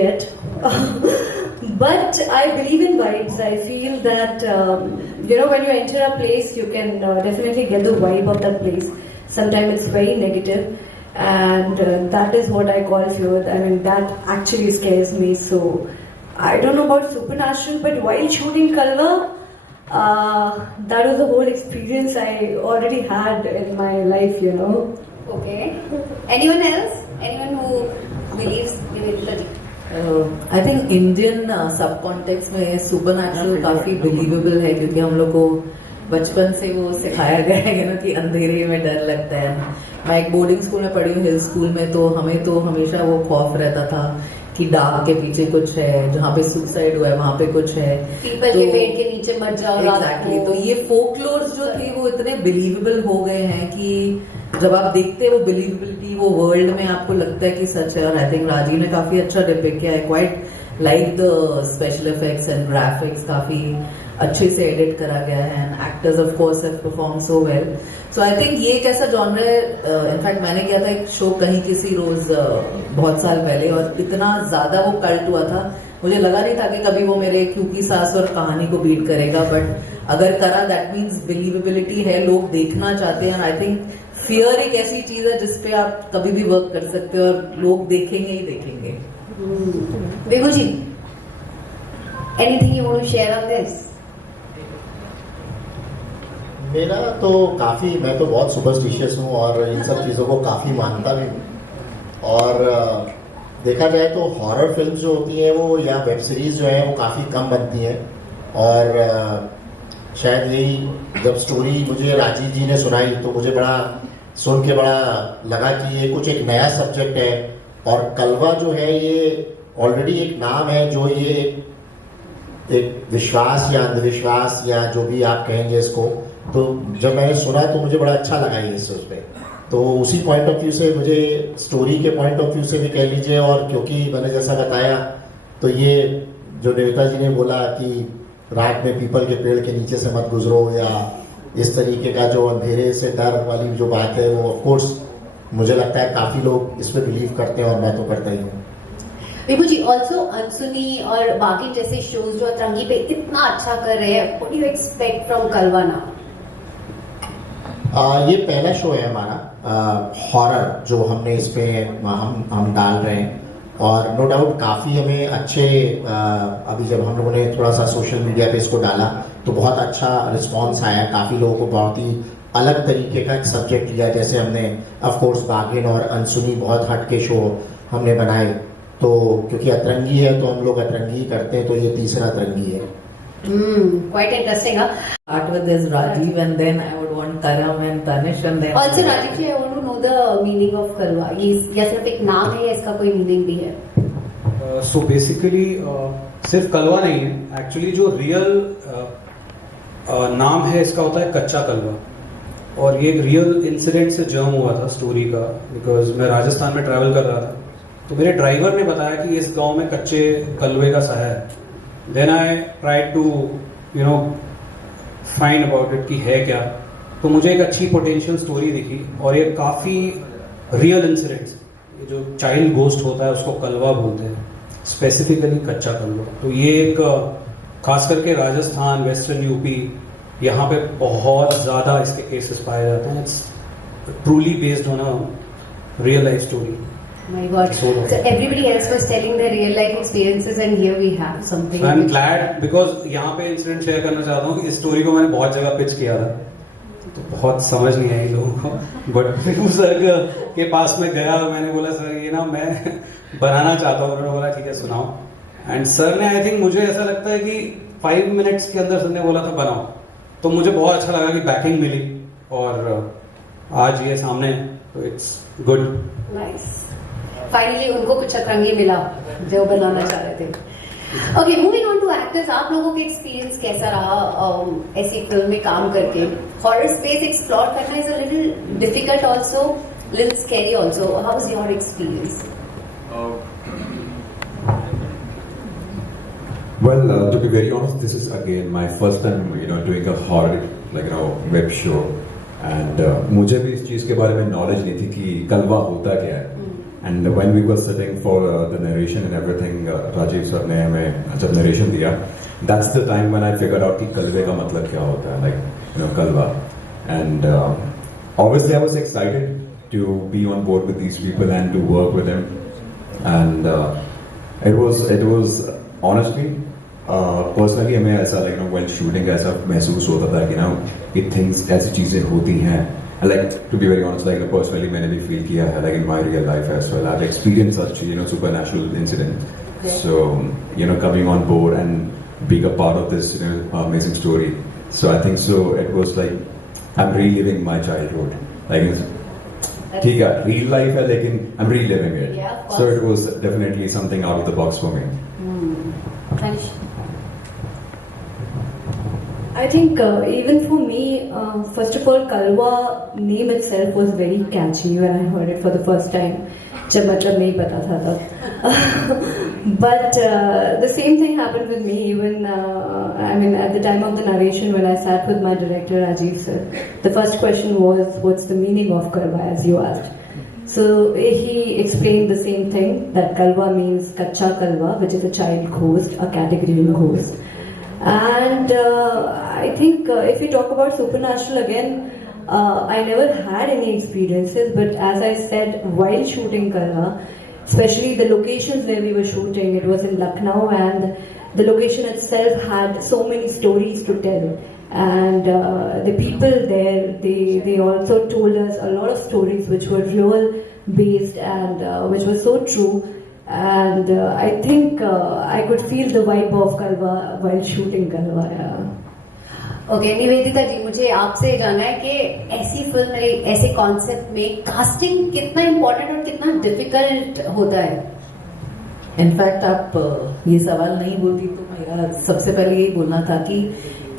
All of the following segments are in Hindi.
yet. But I believe in vibes. I feel that when you enter a place, you can definitely get the vibe of that place. Sometimes it's very negative, and that is what I call fear. I mean, that actually scares me. So I don't know about supernatural, but while shooting Kalwa, that was the whole experience I already had in my life. Okay. Anyone else? Anyone who believes in it? I think Indian सब कॉन्टेक्स्ट में सुपर नेचुरल काफी बिलीवेबल है, क्योंकि हम लोग को बचपन से वो सिखाया गया है ना कि अंधेरे में डर लगता है. मैं एक बोर्डिंग स्कूल में पढ़ी हूँ, हिल स्कूल में, तो हमें तो हमेशा वो खौफ रहता था कि डाक के पीछे कुछ है, जहाँ पे सुसाइड हुआ है वहाँ पे कुछ है, पीपल के पेड़ के नीचे मत जाओ. एग्जैक्टली. तो ये फोकलोर्स जो थे वो इतने बिलीवेबल हो गए हैं कि जब आप देखते हैं वो बिलीवेबिलिटी वो वर्ल्ड में आपको लगता है कि सच है. और आई थिंक राजीव ने काफी अच्छा डिपिक्ट किया है. Quite like the special effects and graphics काफी अच्छे से एडिट करा गया है, and actors of course have perform so well. So I think ये एक ऐसा जॉनर है. इनफैक्ट मैंने किया था एक शो कहीं किसी रोज बहुत साल पहले, और इतना ज्यादा वो कल्ट हुआ था, मुझे लगा नहीं था कि कभी वो मेरे क्यूकी सास और कहानी को बीट करेगा. बट अगर करा, दैट मीन्स बिलीवेबिलिटी है, लोग देखना चाहते हैं. आई थिंक फियर एक ऐसी चीज है जिसपे आप कभी भी वर्क कर सकते हो और लोग देखेंगे ही देखेंगे. Vibhu ji, anything you want to share on this? मेरा तो काफ़ी, मैं तो बहुत सुपरस्टिशियस हूँ और इन सब चीज़ों को काफ़ी मानता भी हूँ. और देखा जाए तो हॉरर फिल्म जो होती हैं वो, या वेब सीरीज़ जो है वो काफ़ी कम बनती हैं. और शायद यही जब स्टोरी मुझे राजीव जी ने सुनाई तो मुझे बड़ा सुन के बड़ा लगा कि ये कुछ एक नया सब्जेक्ट है. और कलवा जो है ये ऑलरेडी एक नाम है, जो ये एक विश्वास या अंधविश्वास या जो भी आप कहेंगे इसको, तो जब मैंने सुना तो मुझे बड़ा अच्छा लगा ये सोच पे. तो उसी पॉइंट ऑफ व्यू से, मुझे स्टोरी के पॉइंट ऑफ व्यू से भी कह लीजिए, और क्योंकि मैंने जैसा बताया तो ये जो देवता जी ने बोला कि रात में पीपल के पेड़ के नीचे से मत गुजरो, या इस तरीके का जो अंधेरे से डर वाली जो बात है, वो ऑफ कोर्स मुझे लगता है काफ़ी लोग इस पर बिलीव करते हैं, और मैं तो करता ही हूँ. विभू जी, ऑल्सो अनसुनी और बाकी जैसे शोज जो अतरंगी पे इतना अच्छा कर रहे हैं, what do you expect from Kalwa now? ये पहला शो है हमारा हॉरर जो हमने इस पे हम डाल रहे हैं. और नो डाउट काफ़ी हमें अच्छे अभी जब हम लोगों ने थोड़ा सा सोशल मीडिया पे इसको डाला तो बहुत अच्छा रिस्पांस आया. काफ़ी लोगों को बहुत ही अलग तरीके का एक सब्जेक्ट लिया. जैसे हमने ऑफ कोर्स बागिन और अनसुनी बहुत हट के शो हमने बनाए, तो क्योंकि अतरंगी है तो हम लोग अतरंगी करते हैं, तो ये तीसरा अतरंगी है. Quite interesting, huh? Start with this Rajiv, and then I would want Karam and Tanish, and then Also, Rajiv ji, I want to know the meaning of Kalwa. ये सिर्फ एक नाम है या इसका कोई मीनिंग भी है? So basically, सिर्फ कलवा नहीं है. Actually जो रियल नाम है इसका होता है कच्चा कलवा, और ये एक रियल इंसिडेंट से जर्म हुआ था स्टोरी का. बिकॉज मैं राजस्थान में ट्रैवल कर रहा था, तो मेरे ड्राइवर ने बताया कि इस गांव में कच्चे कलवे का सहा है. Then I try to find about it कि है क्या. तो मुझे एक अच्छी पोटेंशियल स्टोरी दिखी, और ये काफ़ी रियल इंसिडेंट्स. ये जो चाइल्ड गोस्ट होता है उसको कलवा बोलते हैं, स्पेसिफिकली कच्चा कलवा. तो ये एक खास करके राजस्थान, वेस्टर्न यूपी, यहाँ पे बहुत ज़्यादा इसके केसेस पाए जाते हैं. It's truly based on a real life story. My God. So everybody else was telling their real life experiences, and here we have something. I'm glad because यहाँ पे इंसिडेंट शेयर करना चाहता हूँ कि इस स्टोरी को मैंने बहुत जगह पिच किया था, तो बहुत समझ नहीं आई लोगों को. बट विभू सर के पास में गया और मैंने बोला सर ये ना मैं बनाना चाहता हूँ. उन्होंने बोला ठीक है सुनाओ. एंड सर ने, आई थिंक मुझे ऐसा लगता है कि 5 मिनट्स के अंदर सर ने बोला था बनाओ, तो मुझे बहुत अच्छा लगा कि बैकिंग मिली और आज ये सामने, तो इट्स गुड. नाइस. फाइनली उनको कुछ अतरंगी मिला जो बनाना चाह रहे थे. Okay, moving on to actors. आप लोगों का एक्सपीरियंस कैसा रहा ऐसी फिल्म में काम करके? हॉरर स्पेस एक्सप्लोर करना is a little difficult also, little scary also. How was your experience? Well, to be very honest, this is again my first time, doing a horror, web show. And मुझे भी इस चीज़ के बारे में नॉलेज नहीं थी कि कलवा होता क्या है. And when we were sitting for the narration and everything, Rajiv sir ने हमें जब narration दिया, that's the time when I figured out कि कलवे का मतलब क्या होता है, like Kalwa. And obviously I was excited to be on board with these people and to work with them. And it was honestly personally हमें ऐसा while shooting ऐसा महसूस होता था कि कि things ऐसी चीजें होती हैं. Like, to be very honest, personally, मैंने भी feel किया है, in my real life as well. I've experienced such, supernatural incidents. Yeah. So, coming on board and being a part of this, amazing story. So I think so. It was like I'm reliving my childhood. ठीक है, real life है, लेकिन I'm reliving it. Yeah, of course. So it was definitely something out of the box for me. Thanks. I think even for me, first of all, Kalwa name itself was very catchy when I heard it for the first time. जब मतलब नहीं पता था तब. But the same thing happened with me even, I mean, at the time of the narration when I sat with my director Rajiv sir. The first question was, what's the meaning of Kalwa, as you asked. So he explained the same thing, that Kalwa means Kacha Kalwa, which is a child ghost, a category ghost. And I think if we talk about supernatural again, I never had any experiences, but as I said, while shooting Kalwa, especially the locations where we were shooting, it was in Lucknow, and the location itself had so many stories to tell. And the people there, they also told us a lot of stories which were real based and which was so true. And I think I could feel the vibe of Kalwa while shooting Kalwa. Okay Nivedita ji, मुझे आपसे जानना है कि ऐसी फिल्म में, ऐसे कॉन्सेप्ट में कास्टिंग कितना इम्पोर्टेंट और कितना डिफिकल्ट होता है. इनफैक्ट आप ये सवाल नहीं बोलती तो मेरा सबसे पहले यही बोलना था कि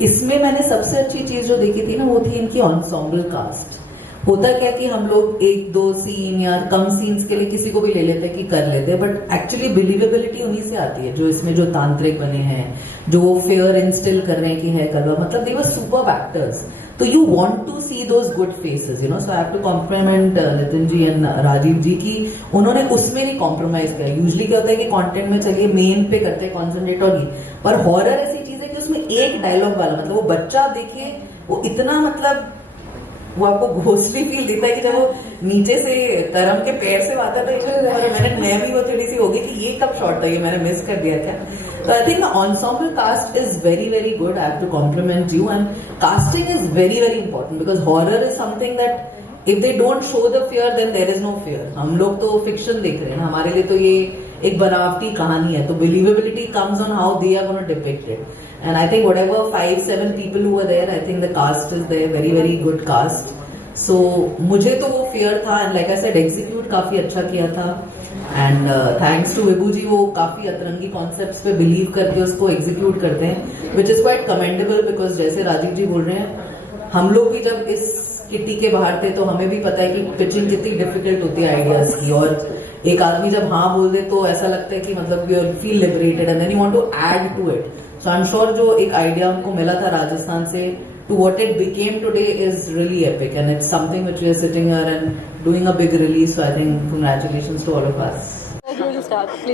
इसमें मैंने सबसे अच्छी चीज जो देखी थी ना, वो थी इनकी एंसेम्बल कास्ट. होता क्या कि हम लोग एक दो सीन या कम सीन्स के लिए किसी को भी ले लेते हैं कि कर लेते हैं, बट एक्चुअली बिलीवेबिलिटी उन्हीं से आती है जो इसमें जो तांत्रिक बने हैं, जो वो फेयर इंस्टिल कर रहे हैं कि है करवा, मतलब दे वर सुपर एक्टर्स. तो you want to see those good faces, so I have to compliment Nitin ji and Rajeev ji की उन्होंने उसमें नहीं कॉम्प्रोमाइज किया. यूजुअली क्या होता है कि कंटेंट में चलिए मेन पे करते हैं कॉन्सेंट्रेट और पर हॉरर ऐसी चीज है कि उसमें एक डायलॉग वाला, मतलब वो बच्चा देखिए वो इतना, मतलब वो आपको घोस्टली फील देता है कि जब वो नीचे से तरम के पैर से आता है तो मैं भी वो थोड़ी सी होगी कि ये कब शॉट था, ये मैंने मिस कर दिया क्या. So I think the ensemble cast is very, very good. I have to compliment you. And casting is very, very important because horror is something that if they don't show the fear, then there is no fear. हम लोग तो fiction देख रहे हैं ना, हमारे लिए तो ये एक बनावटी कहानी है, तो believability comes on how they are going to depict it. And I think whatever 5-7 people who were there, I think the cast is there, very, very good cast. So मुझे तो वो fear था, and like I said, execute काफी अच्छा किया था. एंड थैंक्स टू विभू जी, वो काफी अतरंगी कॉन्सेप्ट्स पे बिलीव करके उसको एग्जीक्यूट करते हैं, which is quite commendable. Because जैसे राजीव जी बोल रहे हैं, हम लोग भी जब इस किट्टी के बाहर थे तो हमें भी पता है कि पिचिंग कितनी डिफिकल्ट होती है आइडियाज की, और एक आदमी जब हाँ बोल दे तो ऐसा लगता है कि मतलब you feel liberated and then you want to add to it. So I am sure जो एक आइडिया हमको मिला था राजस्थान से to what it became today is really epic, and it's something which we are sitting here and doing a big release. So I think congratulations to all of us.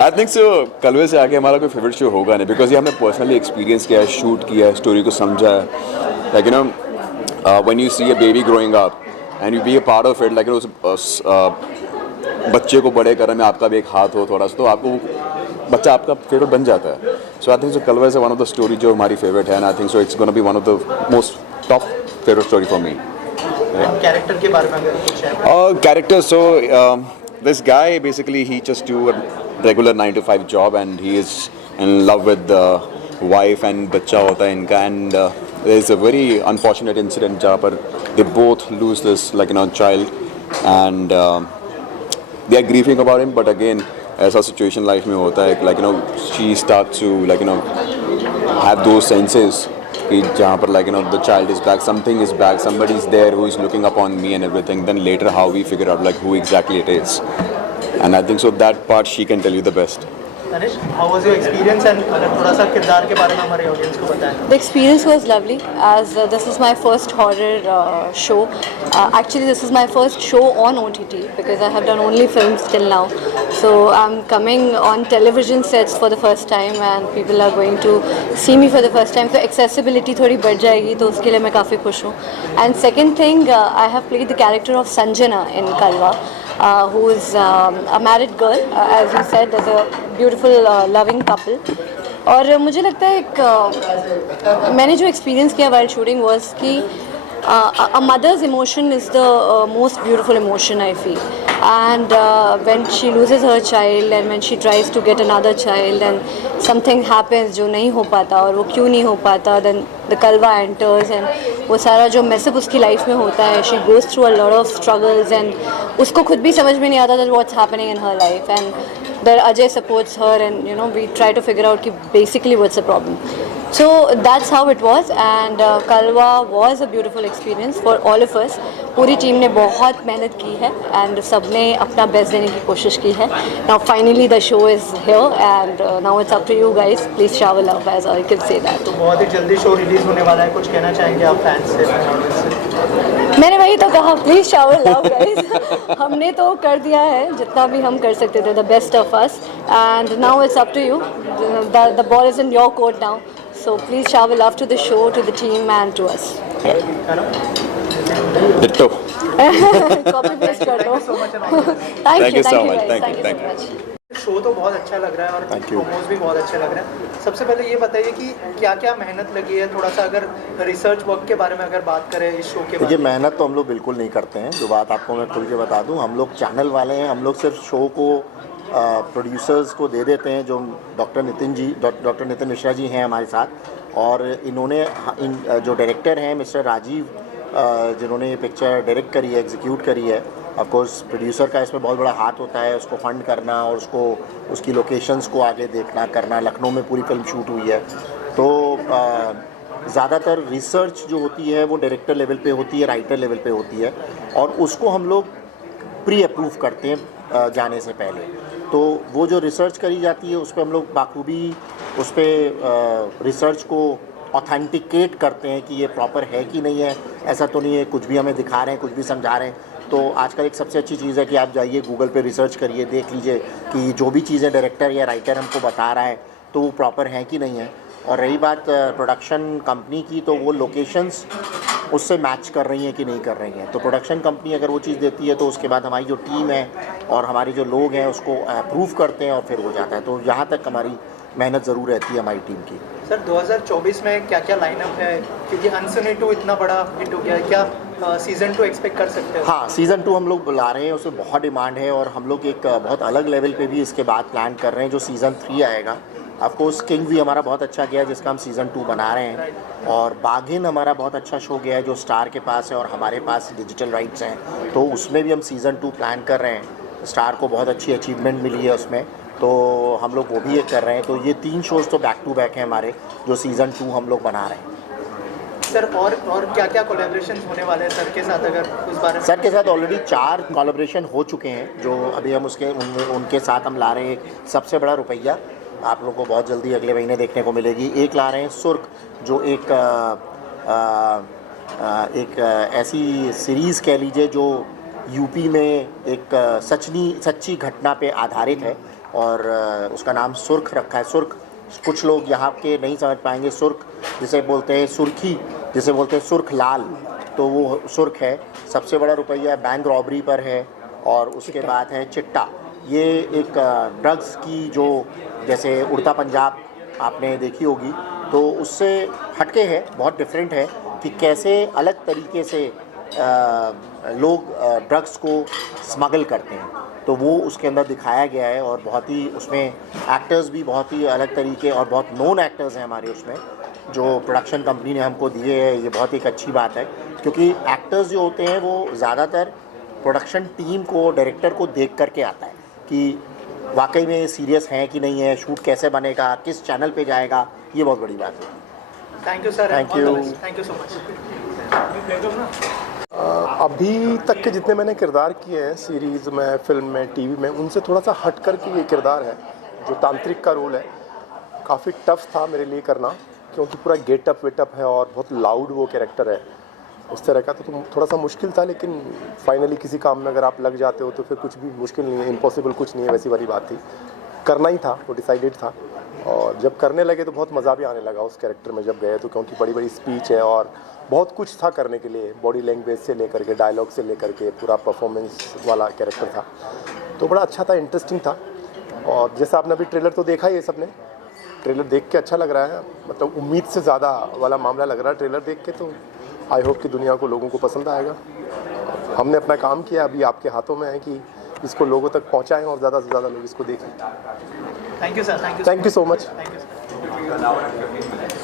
I think so. कलवे से आगे हमारा कोई फेवरेट शो होगा नहीं, बिकॉज ये हमने पर्सनली एक्सपीरियंस किया है, शूट किया है, स्टोरी को समझा है. Like when you see a baby growing up and you be a part of it, like उस बच्चे को बड़े करने में आपका भी एक हाथ हो थोड़ा सा, तो आपको बच्चा आपका फेवरेट बन जाता है. So I think so Kalwa is one of the story जो हमारी फेवरेट है, and I think so it's gonna be one of the most top favourite story for me. Character के बारे में अगर कुछ है. Character, so this guy basically he just do a regular 9 to 5 job, and he is in love with the wife and बच्चा होता है इनका, and there is a very unfortunate incident जहाँ पर they both lose this child, and they are grieving about him, but again ऐसा situation life में होता है, she starts to have those senses कि जहाँ पर the child is back, something is back, somebody is there who is looking upon me and everything. Then later how we figure out who exactly it is, and I think so that part she can tell you the best. Tanish, how was your experience and अगर थोड़ा सा किरदार के बारे में हमारे ऑडियंस को बताएं. The experience was lovely as this is my first horror show. Actually, this is my first show on OTT because I have done only films till now. So I'm coming on television sets for the first time and people are going to see me for the first time. So accessibility थोड़ी बढ़ जाएगी तो उसके लिए मैं काफ़ी खुश हूँ. And second thing, I have played the character of Sanjana in Kalwa. Who is a married girl, as you said, there's a beautiful loving couple. और मुझे लगता है मैंने जो एक्सपीरियंस किया वाइल शूटिंग वॉज कि a mother's emotion is the most beautiful emotion I feel. And when she loses her child and when she tries to get another child and something happens जो नहीं हो पाता और वो क्यों नहीं हो पाता, then the Kalwa enters and वो सारा जो मैसअप उसकी लाइफ में होता है, she goes through a lot of struggles and उसको खुद भी समझ में नहीं आता that what's happening in her life, and there Ajay supports her and we try to figure out कि basically what's the problem. So that's how it was and Kalwa was a beautiful experience for all of us. पूरी टीम ने बहुत मेहनत की है and सबने अपना बेस्ट देने की कोशिश की है. Now finally the show is here and now it's up to you guys. Please shower love as I can say that. तो बहुत ही जल्दी शो रिलीज होने वाला है, कुछ कहना चाहेंगे आप फैंस से, ऑडियंस से? मैंने वही तो कहा, प्लीज शावर लव गाइस. हमने तो कर दिया है जितना भी हम कर सकते थे, the best of us, and now it's up to you. The ball is in your court now, so please shower love to the show, to the team and to us. Ditto. Copy paste कर दो. Thank you so much. guys. Thank you. so much. Show तो बहुत अच्छा लग रहा है और Thank you. प्रोमोज भी बहुत अच्छे लग रहे हैं. सबसे पहले ये बताइए कि क्या क्या मेहनत लगी है, थोड़ा सा अगर रिसर्च वर्क के बारे में अगर बात करें इस शो के बारे देखिए, में. मेहनत तो हम लोग बिल्कुल नहीं करते हैं. जो बात आपको मैं खुल के बता दूं, हम लोग चैनल वाले हैं. हम लोग सिर्फ शो को प्रोड्यूसर्स को दे देते हैं. जो डॉक्टर नितिन मिश्रा जी हैं हमारे साथ, और इन्होंने जो डायरेक्टर हैं मिस्टर राजीव, जिन्होंने ये पिक्चर डायरेक्ट करी है, एग्जीक्यूट करी है. ऑफ कोर्स प्रोड्यूसर का इसमें बहुत बड़ा हाथ होता है, उसको फंड करना और उसकी लोकेशंस को आगे देखना करना. लखनऊ में पूरी फिल्म शूट हुई है, तो ज़्यादातर रिसर्च जो होती है वो डायरेक्टर लेवल पे होती है, राइटर लेवल पे होती है, और उसको हम लोग प्री अप्रूव करते हैं जाने से पहले. तो वो जो रिसर्च करी जाती है उस पर हम लोग बाखूबी उस पर रिसर्च को ऑथेंटिकेट करते हैं कि ये प्रॉपर है कि नहीं है. ऐसा तो नहीं है कुछ भी हमें दिखा रहे हैं, कुछ भी समझा रहे हैं. तो आजकल एक सबसे अच्छी चीज़ है कि आप जाइए गूगल पे रिसर्च करिए, देख लीजिए कि जो भी चीज़ें डायरेक्टर या राइटर हमको बता रहा है तो वो प्रॉपर है कि नहीं है. और रही बात प्रोडक्शन कंपनी की, तो वो लोकेशंस उससे मैच कर रही हैं कि नहीं कर रही हैं. तो प्रोडक्शन कंपनी अगर वो चीज़ देती है तो उसके बाद हमारी जो टीम है और हमारे जो लोग हैं उसको अप्रूव करते हैं और फिर हो जाता है. तो यहाँ तक हमारी मेहनत ज़रूर रहती है हमारी टीम की. सर 2024 में क्या क्या लाइनअप है, क्योंकि अनसनी 2 इतना बड़ा हिट हो गया है, क्या सीज़न 2 एक्सपेक्ट कर सकते हैं? हाँ, सीज़न 2 हम लोग बुला रहे हैं, उसमें बहुत डिमांड है और हम लोग एक बहुत अलग लेवल पे भी इसके बाद प्लान कर रहे हैं जो सीज़न 3 आएगा. ऑफकोर्स किंग भी हमारा बहुत अच्छा गया है जिसका हम सीज़न 2 बना रहे हैं, और बाघिन हमारा बहुत अच्छा शो गया है जो स्टार के पास है और हमारे पास डिजिटल राइट्स हैं. तो उसमें भी हम सीज़न 2 प्लान कर रहे हैं. स्टार को बहुत अच्छी अचीवमेंट मिली है उसमें, तो हम लोग वो भी एक कर रहे हैं. तो ये 3 शोज़ तो बैक टू बैक हैं हमारे जो सीज़न 2 हम लोग बना रहे हैं. सर और क्या क्या कोलैबोरेशंस होने वाले हैं सर के साथ, अगर उस बारे में? सर के साथ ऑलरेडी 4 कोलैबोरेशन हो चुके हैं जो अभी हम उनके साथ हम ला रहे हैं. सबसे बड़ा रुपया आप लोगों को बहुत जल्दी अगले महीने देखने को मिलेगी. एक ला रहे हैं सुर्ख, जो एक ऐसी सीरीज़ कह लीजिए जो यूपी में एक सच्ची घटना पे आधारित है और उसका नाम सुर्ख रखा है. सुर्ख कुछ लोग यहाँ के नहीं समझ पाएंगे. सुर्ख जिसे बोलते हैं सुर्खी, जिसे बोलते हैं सुर्ख लाल, तो वो सुर्ख है. सबसे बड़ा रुपया बैंक रॉबरी पर है, और उसके बाद है चिट्टा. ये एक ड्रग्स की जो जैसे उड़ता पंजाब आपने देखी होगी, तो उससे हटके है, बहुत डिफरेंट है कि कैसे अलग तरीके से लोग ड्रग्स को स्मगल करते हैं. तो वो उसके अंदर दिखाया गया है और बहुत ही उसमें एक्टर्स भी बहुत ही अलग तरीके और बहुत नोन एक्टर्स हैं हमारे उसमें, जो प्रोडक्शन कंपनी ने हमको दिए हैं. ये बहुत एक अच्छी बात है क्योंकि एक्टर्स जो होते हैं वो ज़्यादातर प्रोडक्शन टीम को, डायरेक्टर को देख करके आता है कि वाकई में सीरियस हैं कि नहीं है, शूट कैसे बनेगा, किस चैनल पे जाएगा. ये बहुत बड़ी बात है. Thank you sir. Thank you. Thank you so much. अभी तक के जितने मैंने किरदार किए हैं सीरीज़ में, फिल्म में, टीवी में, उनसे थोड़ा सा हट कर के ये किरदार है. जो तांत्रिक का रोल है काफ़ी टफ था मेरे लिए करना, क्योंकि पूरा गेटअप वेटअप है और बहुत लाउड वो कैरेक्टर है उस तरह का, तो थोड़ा सा मुश्किल था। लेकिन फाइनली किसी काम में अगर आप लग जाते हो तो फिर कुछ भी मुश्किल नहीं है, इम्पॉसिबल कुछ नहीं है, वैसी वाली बात थी। करना ही था, वो डिसाइडेड था। और जब करने लगे तो बहुत मज़ा भी आने लगा उस कैरेक्टर में जब गए तो, क्योंकि बड़ी बड़ी स्पीच है और बहुत कुछ था करने के लिए, बॉडी लैंग्वेज से लेकर के, डायलॉग से लेकर के, पूरा परफॉर्मेंस वाला कैरेक्टर था। तो बड़ा अच्छा था, इंटरेस्टिंग था। और जैसा आपने अभी ट्रेलर तो देखा ही है सबने, ट्रेलर देख के अच्छा लग रहा है, मतलब उम्मीद से ज़्यादा वाला मामला लग रहा है ट्रेलर देख के। तो आई होप कि दुनिया को, लोगों को पसंद आएगा। हमने अपना काम किया, अभी आपके हाथों में है कि इसको लोगों तक पहुंचाएं और ज़्यादा से ज़्यादा लोग इसको देखें। Thank you sir, thank you so much. Thank you sir.